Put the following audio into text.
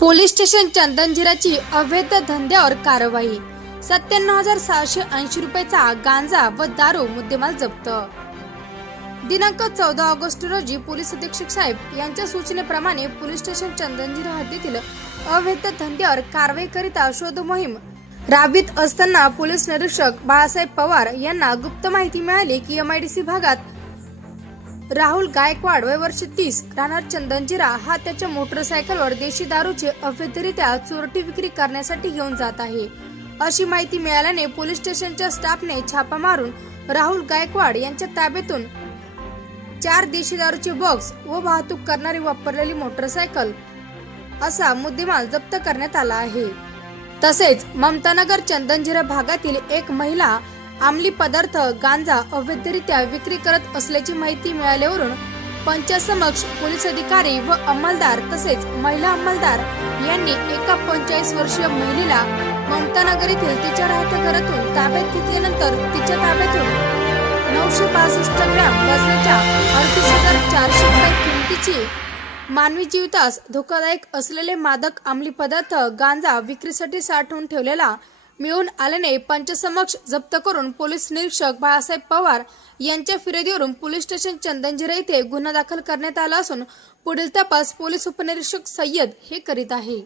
Police station चंदनझिराची अवैध धंद्यावर कारवाई. सत्त्याण्णव हजार सहाशे ऐंशी रुपयाचा गांजा व दारू मुद्देमाल जप्त. दिनांक चौदा ऑगस्ट रोजी पोलीस अधीक्षक साहेब यांच्या सूचनेप्रमाणे पोलीस स्टेशन चंदनझिरा हद्दीतील अवैध धंद्यावर कारवाई करिता शोध मोहीम राबवित असताना पोलीस निरीक्षक बाळासाहेब पवार यांना गुप्त माहिती मिळाली की एमआयडीसी भागात राहुल गायकवाड वय वर्ष तीस राहणार चंदनजिरा. हा त्याच्या मोटरसायकलवर देशी दारूची अवैधरित्या चोरटी विक्री करण्यासाठी घेऊन जात आहे. अशी माहिती मिळाल्याने पोलीस स्टेशनच्या स्टाफने छापा मारून राहुल गायकवाड यांच्या ताब्यातून चार देशी दारूचे बॉक्स व वाहतूक करणारी वापरलेली मोटरसायकल असा मुद्देमाल जप्त करण्यात आला आहे. तसेच ममतानगर चंदनजिरा भागातील एक महिला अंमली पदार्थ गांजा अवैधरित्या विक्री करत असल्याची माहिती मिळाल्यावरून पंचासमक्ष पोलीस अधिकारी व अंमलदार तसेच महिला अंमलदार यांनी एका पंचेचाळीस वर्षीय महिलेला ममतानगर येथील तिच्या राहत्या घरातून ताब्यात घेतल्यानंतर तिच्या ताब्यातून नऊशे पासष्ट ग्रॅम वजनाच्या अडतीस हजार चारशे रुपये किमतीची मानवी जीवतास धोकादायक असलेले मादक अंमली पदार्थ गांजा विक्रीसाठी साठवून ठेवलेला मिळून आल्याने पंचसमक्ष जप्त करून पोलीस निरीक्षक बाळासाहेब पवार यांच्या फिर्यादीवरून पोलीस स्टेशन चंदनझिरा येथे गुन्हा दाखल करण्यात आला असून पुढील तपास पोलीस उपनिरीक्षक सय्यद हे करीत आहे.